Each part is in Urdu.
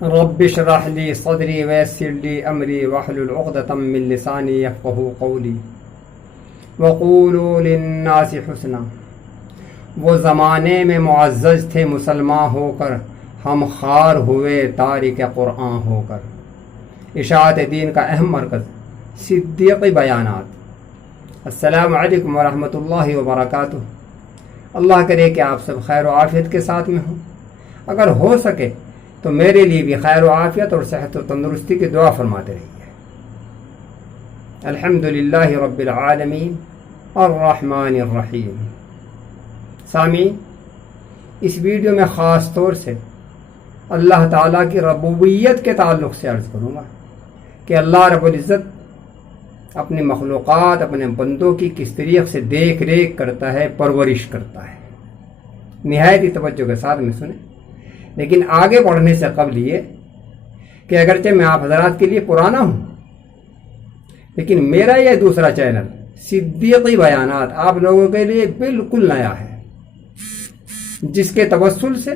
رب اشرح لي صدري ويسر لي أمري واحلل عقدة من لساني يفقهوا قولي وقولوا للناس حسنا۔ وہ زمانے میں معزز تھے مسلمان ہو کر، ہم خوار ہوئے تارک قرآن ہو کر۔ اشاعت دین کا اہم مرکز صدیقی بیانات۔ السلام علیکم ورحمۃ اللہ وبرکاتہ۔ اللہ کرے کہ آپ سب خیر و عافیت کے ساتھ میں ہوں۔ اگر ہو سکے تو میرے لیے بھی خیر و عافیت اور صحت و تندرستی کی دعا فرماتے رہیے۔ الحمدللہ رب العالمین الرحمن الرحیم۔ سامعین، اس ویڈیو میں خاص طور سے اللہ تعالیٰ کی ربوبیت کے تعلق سے عرض کروں گا کہ اللہ رب العزت اپنی مخلوقات، اپنے بندوں کی کس طریقے سے دیکھ ریکھ کرتا ہے، پرورش کرتا ہے۔ نہایت ہی توجہ کے ساتھ میں سنیں، لیکن آگے بڑھنے سے قبل یہ کہ اگرچہ میں آپ حضرات کے لیے پرانا ہوں، لیکن میرا یہ دوسرا چینل صدیقی بیانات آپ لوگوں کے لیے بالکل نیا ہے، جس کے توسل سے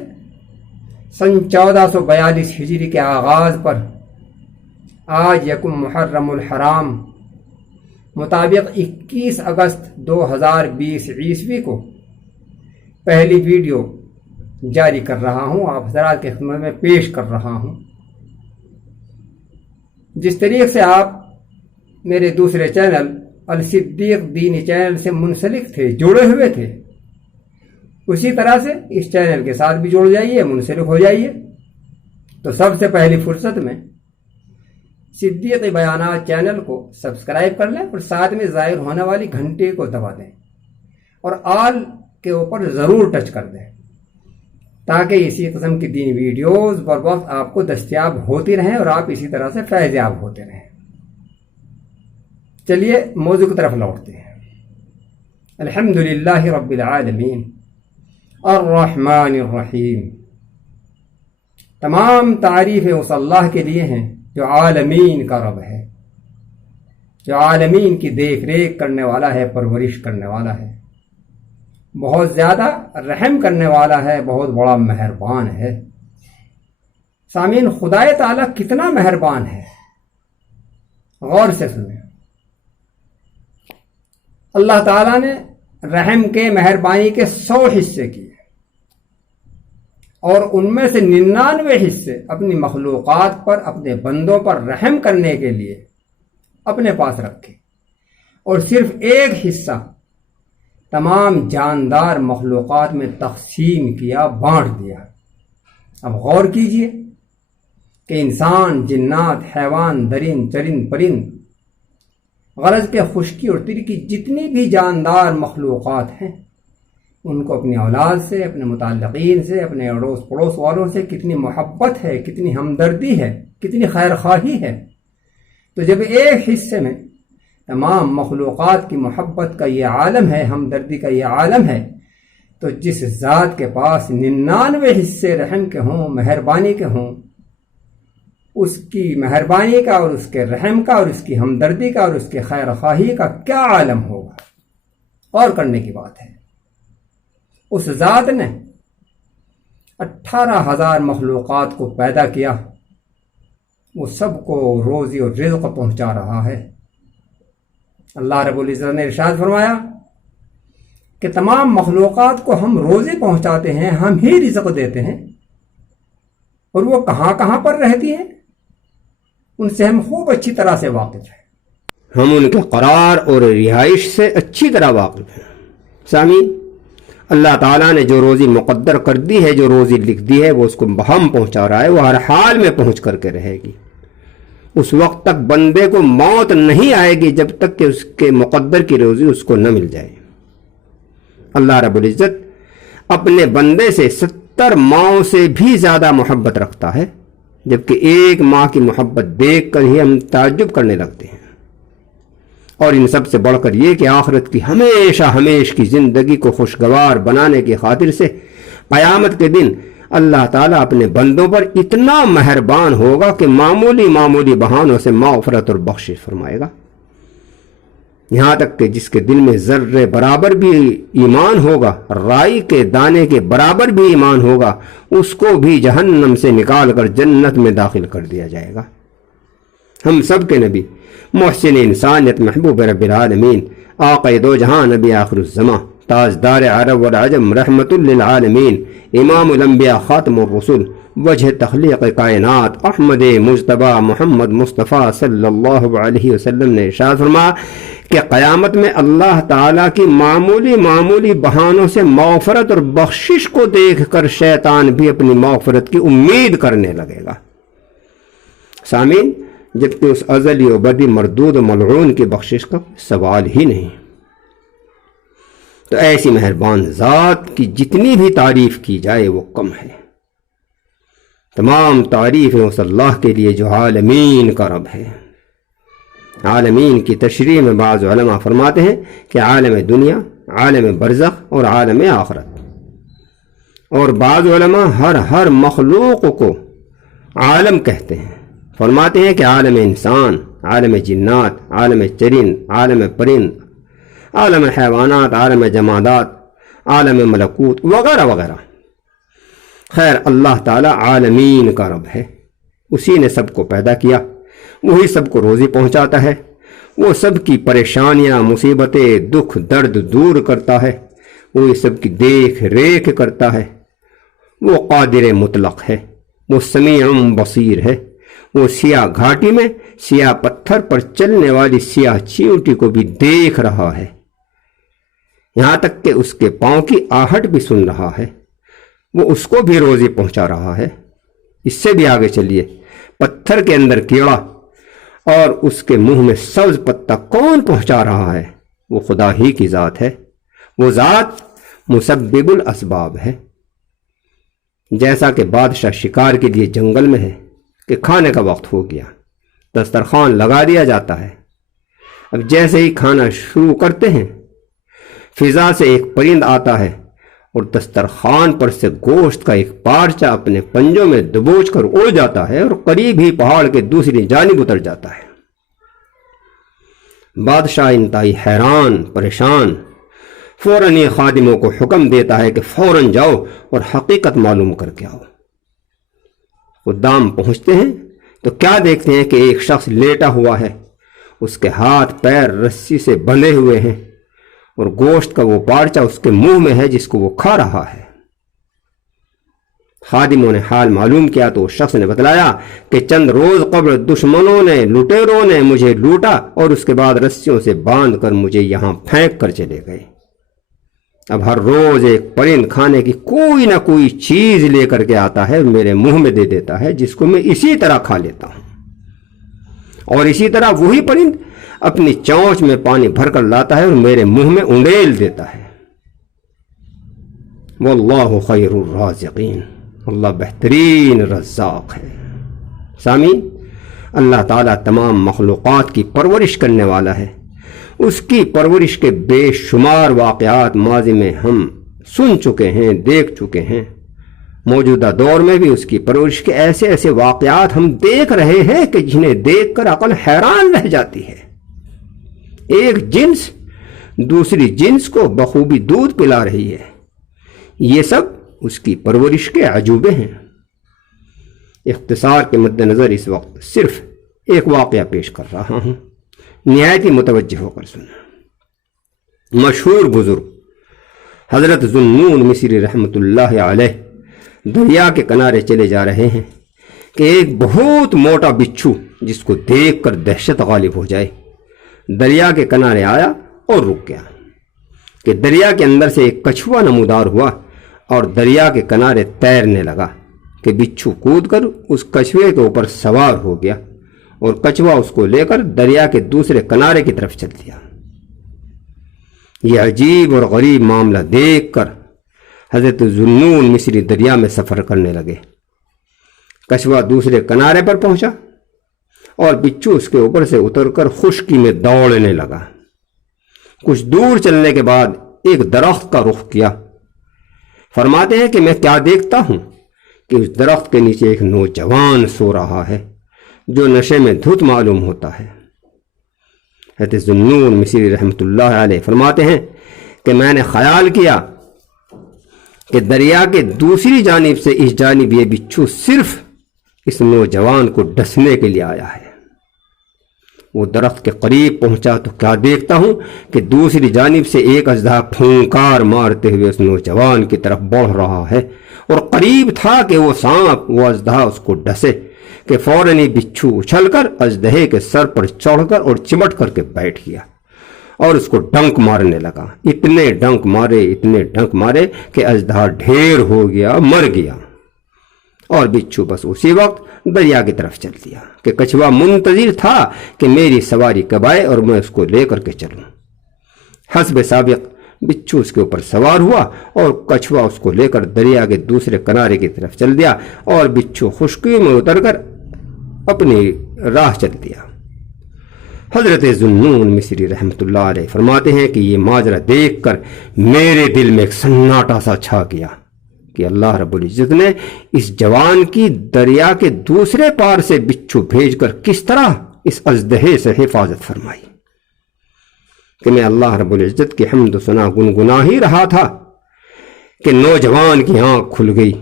سن 1442 ہجری کے آغاز پر آج یکم محرم الحرام مطابق 21 اگست 2020 عیسوی کو پہلی ویڈیو جاری کر رہا ہوں، آپ حضرات کے خدمت میں پیش کر رہا ہوں۔ جس طریقے سے آپ میرے دوسرے چینل الصدیق دینی چینل سے منسلک تھے، جڑے ہوئے تھے، اسی طرح سے اس چینل کے ساتھ بھی جڑ جائیے، منسلک ہو جائیے۔ تو سب سے پہلی فرصت میں صدیقی بیانات چینل کو سبسکرائب کر لیں اور ساتھ میں ظاہر ہونے والی گھنٹی کو دبا دیں اور آل کے اوپر ضرور ٹچ کر دیں، تاکہ اسی قسم کی دین ویڈیوز بر وقت آپ کو دستیاب ہوتی رہیں اور آپ اسی طرح سے فیض یاب ہوتے رہیں۔ چلیے موضوع کی طرف لوٹتے ہیں۔ الحمدللہ رب العالمین الرحمن الرحیم۔ تمام تعریفیں اس اللہ کے لیے ہیں جو عالمین کا رب ہے، جو عالمین کی دیکھ ریکھ کرنے والا ہے، پرورش کرنے والا ہے، بہت زیادہ رحم کرنے والا ہے، بہت بڑا مہربان ہے۔ سامعین، خدائے تعالیٰ کتنا مہربان ہے، غور سے سنیں۔ اللہ تعالیٰ نے رحم کے، مہربانی کے 100 حصے کیے اور ان میں سے 99 حصے اپنی مخلوقات پر، اپنے بندوں پر رحم کرنے کے لیے اپنے پاس رکھے، اور صرف ایک حصہ تمام جاندار مخلوقات میں تقسیم کیا، بانٹ دیا۔ اب غور کیجئے کہ انسان، جنات، حیوان، درند، چرند، پرند، غرض کے خشکی اور تری کی جتنی بھی جاندار مخلوقات ہیں، ان کو اپنی اولاد سے، اپنے متعلقین سے، اپنے اڑوس پڑوس والوں سے کتنی محبت ہے، کتنی ہمدردی ہے، کتنی خیر خواہی ہے۔ تو جب ایک حصے میں تمام مخلوقات کی محبت کا یہ عالم ہے، ہمدردی کا یہ عالم ہے، تو جس ذات کے پاس 99 حصے رحم کے ہوں، مہربانی کے ہوں، اس کی مہربانی کا اور اس کے رحم کا اور اس کی ہمدردی کا اور اس کے خیر خواہی کا کیا عالم ہوگا۔ اور کرنے کی بات ہے، اس ذات نے 18,000 مخلوقات کو پیدا کیا، وہ سب کو روزی اور رزق پہنچا رہا ہے۔ اللہ رب العزت نے ارشاد فرمایا کہ تمام مخلوقات کو ہم روزی پہنچاتے ہیں، ہم ہی رزق دیتے ہیں، اور وہ کہاں کہاں پر رہتی ہیں ان سے ہم خوب اچھی طرح سے واقف ہیں، ہم ان کے قرار اور رہائش سے اچھی طرح واقف ہیں۔ سامعین، اللہ تعالیٰ نے جو روزی مقدر کر دی ہے، جو روزی لکھ دی ہے، وہ اس کو بہم پہنچا رہا ہے، وہ ہر حال میں پہنچ کر کے رہے گی۔ اس وقت تک بندے کو موت نہیں آئے گی جب تک کہ اس کے مقدر کی روزی اس کو نہ مل جائے۔ اللہ رب العزت اپنے بندے سے 70 ماؤں سے بھی زیادہ محبت رکھتا ہے، جبکہ ایک ماں کی محبت دیکھ کر ہی ہم تعجب کرنے لگتے ہیں۔ اور ان سب سے بڑھ کر یہ کہ آخرت کی ہمیشہ ہمیش کی زندگی کو خوشگوار بنانے کی خاطر سے قیامت کے دن اللہ تعالیٰ اپنے بندوں پر اتنا مہربان ہوگا کہ معمولی بہانوں سے مغفرت اور بخشش فرمائے گا۔ یہاں تک کہ جس کے دل میں ذرے برابر بھی ایمان ہوگا، رائی کے دانے کے برابر بھی ایمان ہوگا، اس کو بھی جہنم سے نکال کر جنت میں داخل کر دیا جائے گا۔ ہم سب کے نبی، محسن انسانیت، محبوب رب العالمین، آقا دو جہاں، نبی آخر الزماں، تاجدار عرب والعجم، رحمت للعالمین، امام الانبیاء، خاتم الرسول، وجہ تخلیق کائنات، احمد مجتبی محمد مصطفیٰ صلی اللہ علیہ وسلم نے ارشاد فرمایا کہ قیامت میں اللہ تعالیٰ کی معمولی بہانوں سے مغفرت اور بخشش کو دیکھ کر شیطان بھی اپنی مغفرت کی امید کرنے لگے گا۔ سامعین، جبکہ اس ازلی و بدی مردود و ملعون کی بخشش کا سوال ہی نہیں، تو ایسی مہربان ذات کی جتنی بھی تعریف کی جائے وہ کم ہے۔ تمام تعریفیں اس اللہ کے لیے جو عالمین کا رب ہے۔ عالمین کی تشریح میں بعض علماء فرماتے ہیں کہ عالم دنیا، عالم برزخ اور عالم آخرت، اور بعض علماء ہر مخلوق کو عالم کہتے ہیں۔ فرماتے ہیں کہ عالم انسان، عالم جنات، عالم چرند، عالم پرند، عالم حیوانات، عالم جمادات، عالم ملکوت وغیرہ وغیرہ۔ خیر، اللہ تعالیٰ عالمین کا رب ہے۔ اسی نے سب کو پیدا کیا، وہی سب کو روزی پہنچاتا ہے، وہ سب کی پریشانیاں، مصیبتیں، دکھ درد دور کرتا ہے، وہی سب کی دیکھ ریکھ کرتا ہے۔ وہ قادر مطلق ہے، وہ سمیع بصیر ہے، وہ سیاہ گھاٹی میں سیاہ پتھر پر چلنے والی سیاہ چیونٹی کو بھی دیکھ رہا ہے، یہاں تک کہ اس کے پاؤں کی آہٹ بھی سن رہا ہے، وہ اس کو بھی روزی پہنچا رہا ہے۔ اس سے بھی آگے چلیے، پتھر کے اندر کیڑا اور اس کے منہ میں سبز پتہ کون پہنچا رہا ہے؟ وہ خدا ہی کی ذات ہے۔ وہ ذات مسبب الاسباب ہے۔ جیسا کہ بادشاہ شکار کے لیے جنگل میں ہے کہ کھانے کا وقت ہو گیا، دسترخوان لگا دیا جاتا ہے، اب جیسے ہی کھانا شروع کرتے ہیں فضا سے ایک پرند آتا ہے اور دسترخوان پر سے گوشت کا ایک پارچہ اپنے پنجوں میں دبوچ کر اڑ جاتا ہے اور قریب ہی پہاڑ کے دوسری جانب اتر جاتا ہے۔ بادشاہ انتہائی حیران پریشان فوراً یہ خادموں کو حکم دیتا ہے کہ فوراً جاؤ اور حقیقت معلوم کر کے آؤ۔ خدام پہنچتے ہیں تو کیا دیکھتے ہیں کہ ایک شخص لیٹا ہوا ہے، اس کے ہاتھ پیر رسی سے بندھے ہوئے ہیں اور گوشت کا وہ پارچہ اس کے منہ میں ہے جس کو وہ کھا رہا ہے۔ خادموں نے حال معلوم کیا تو اس شخص نے بتلایا کہ چند روز قبل دشمنوں نے، لٹیروں نے مجھے لوٹا اور اس کے بعد رسیوں سے باندھ کر مجھے یہاں پھینک کر چلے گئے۔ اب ہر روز ایک پرند کھانے کی کوئی نہ کوئی چیز لے کر کے آتا ہے اور میرے منہ میں دے دیتا ہے، جس کو میں اسی طرح کھا لیتا ہوں، اور اسی طرح وہی پرند اپنی چونچ میں پانی بھر کر لاتا ہے اور میرے منہ میں انڈیل دیتا ہے۔ واللہ خیر الرازقین، اللہ بہترین رزاق ہے۔ سامعین، اللہ تعالیٰ تمام مخلوقات کی پرورش کرنے والا ہے۔ اس کی پرورش کے بے شمار واقعات ماضی میں ہم سن چکے ہیں، دیکھ چکے ہیں۔ موجودہ دور میں بھی اس کی پرورش کے ایسے ایسے واقعات ہم دیکھ رہے ہیں کہ جنہیں دیکھ کر عقل حیران رہ جاتی ہے۔ ایک جنس دوسری جنس کو بخوبی دودھ پلا رہی ہے، یہ سب اس کی پرورش کے عجوبے ہیں۔ اختصار کے مد نظر اس وقت صرف ایک واقعہ پیش کر رہا ہوں، نہایت ہی متوجہ ہو کر سننا۔ مشہور بزرگ حضرت ذوالنون مصری رحمۃ اللہ علیہ دریا کے کنارے چلے جا رہے ہیں کہ ایک بہت موٹا بچھو جس کو دیکھ کر دہشت غالب ہو جائے دریا کے کنارے آیا اور رک گیا کہ دریا کے اندر سے ایک کچھوا نمودار ہوا اور دریا کے کنارے تیرنے لگا کہ بچھو کود کر اس کچھوے کے اوپر سوار ہو گیا اور کچھوا اس کو لے کر دریا کے دوسرے کنارے کی طرف چل دیا۔ یہ عجیب اور غریب معاملہ دیکھ کر حضرت ذوالنون مصری دریا میں سفر کرنے لگے۔ کچھوا دوسرے کنارے پر پہنچا اور بچھو اس کے اوپر سے اتر کر خشکی میں دوڑنے لگا۔ کچھ دور چلنے کے بعد ایک درخت کا رخ کیا۔ فرماتے ہیں کہ میں کیا دیکھتا ہوں کہ اس درخت کے نیچے ایک نوجوان سو رہا ہے جو نشے میں دھت معلوم ہوتا ہے۔ حضرت ذوالنون مصری رحمۃ اللہ علیہ فرماتے ہیں کہ میں نے خیال کیا کہ دریا کے دوسری جانب سے اس جانب یہ بچھو صرف اس نوجوان کو ڈسنے کے لیے آیا ہے۔ وہ درخت کے قریب پہنچا تو کیا دیکھتا ہوں کہ دوسری جانب سے ایک اژدہا پھونکار مارتے ہوئے اس نوجوان کی طرف بڑھ رہا ہے، اور قریب تھا کہ وہ سانپ، وہ اژدہا اس کو ڈسے کہ فوراً ہی بچھو اچھل کر اژدہے کے سر پر چڑھ کر اور چمٹ کر کے بیٹھ گیا اور اس کو ڈنک مارنے لگا۔ اتنے ڈنک مارے کہ اژدہا ڈھیر ہو گیا، مر گیا، اور بچھو بس اسی وقت دریا کی طرف چل دیا کہ کچھوا منتظر تھا کہ میری سواری کب آئے اور میں اس کو لے کر کے چلوں۔ حسب سابق بچھو اس کے اوپر سوار ہوا اور کچھوا اس کو لے کر دریا کے دوسرے کنارے کی طرف چل دیا، اور بچھو خشکی میں اتر کر اپنی راہ چل دیا۔ حضرت ذوالنون مصری رحمۃ اللہ علیہ فرماتے ہیں کہ یہ ماجرا دیکھ کر میرے دل میں ایک سناٹا سا چھا گیا کہ اللہ رب العزت نے اس جوان کی دریا کے دوسرے پار سے بچھو بھیج کر کس طرح اس اژدہے سے حفاظت فرمائی، کہ میں اللہ رب العزت کی حمد و ثنا گنگنا ہی رہا تھا کہ نوجوان کی آنکھ کھل گئی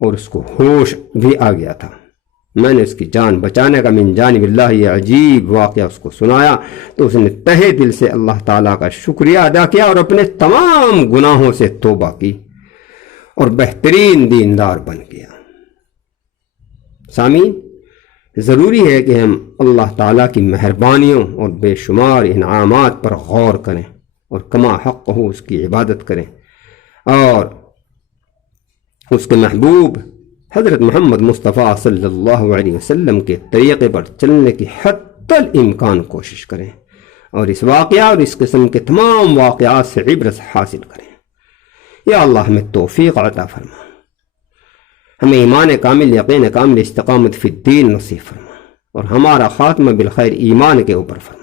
اور اس کو ہوش بھی آ گیا تھا۔ میں نے اس کی جان بچانے کا من جانب اللہ یہ عجیب واقعہ اس کو سنایا تو اس نے تہہ دل سے اللہ تعالیٰ کا شکریہ ادا کیا اور اپنے تمام گناہوں سے توبہ کی اور بہترین دیندار بن گیا۔ سامعین، ضروری ہے کہ ہم اللہ تعالیٰ کی مہربانیوں اور بے شمار انعامات پر غور کریں اور کما حق ہو اس کی عبادت کریں، اور اس کے محبوب حضرت محمد مصطفیٰ صلی اللہ علیہ وسلم کے طریقے پر چلنے کی حتی الامکان کوشش کریں، اور اس واقعہ اور اس قسم کے تمام واقعات سے عبرت حاصل کریں۔ یا اللہ ہمیں توفیق عطا فرما، ہمیں ایمان کامل، یقین کامل، استقامت فی الدین نصیب فرما، اور ہمارا خاتمہ بالخیر ایمان کے اوپر فرما،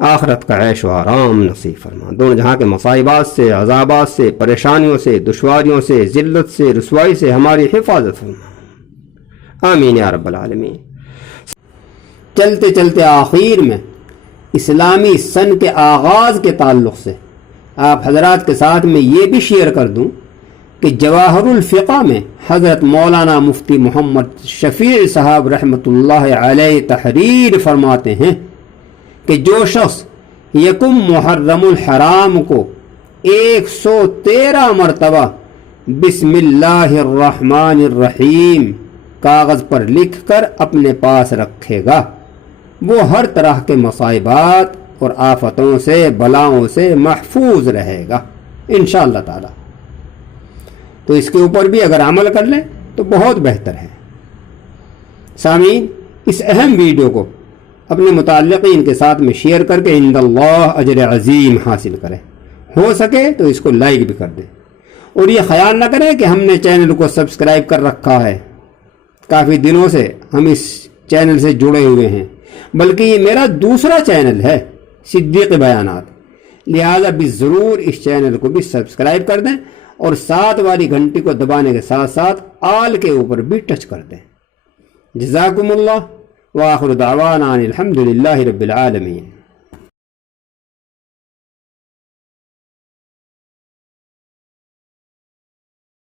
آخرت کا عیش و آرام نصیب فرما، دونوں جہاں کے مصائبات سے، عذابات سے، پریشانیوں سے، دشواریوں سے، ذلت سے، رسوائی سے ہماری حفاظت فرما، آمین یا رب العالمین۔ چلتے چلتے آخر میں اسلامی سن کے آغاز کے تعلق سے آپ حضرات کے ساتھ میں یہ بھی شیئر کر دوں کہ جواہر الفقہ میں حضرت مولانا مفتی محمد شفیع صاحب رحمۃ اللہ علیہ تحریر فرماتے ہیں کہ جو شخص یکم محرم الحرام کو 113 مرتبہ بسم اللہ الرحمن الرحیم کاغذ پر لکھ کر اپنے پاس رکھے گا، وہ ہر طرح کے مصائبات اور آفتوں سے، بلاؤں سے محفوظ رہے گا انشاءاللہ تعالی۔ تو اس کے اوپر بھی اگر عمل کر لیں تو بہت بہتر ہے۔ سامعین، اس اہم ویڈیو کو اپنے متعلقین کے ساتھ میں شیئر کر کے عند اللہ اجر عظیم حاصل کریں، ہو سکے تو اس کو لائک بھی کر دیں، اور یہ خیال نہ کریں کہ ہم نے چینل کو سبسکرائب کر رکھا ہے، کافی دنوں سے ہم اس چینل سے جڑے ہوئے ہیں، بلکہ یہ میرا دوسرا چینل ہے صدیق بیانات، لہذا بھی ضرور اس چینل کو بھی سبسکرائب کر دیں اور ساتھ والی گھنٹی کو دبانے کے ساتھ ساتھ آل کے اوپر بھی ٹچ کر دیں۔ جزاکم اللہ، وآخر دعوانا ان الحمد للہ رب العالمین۔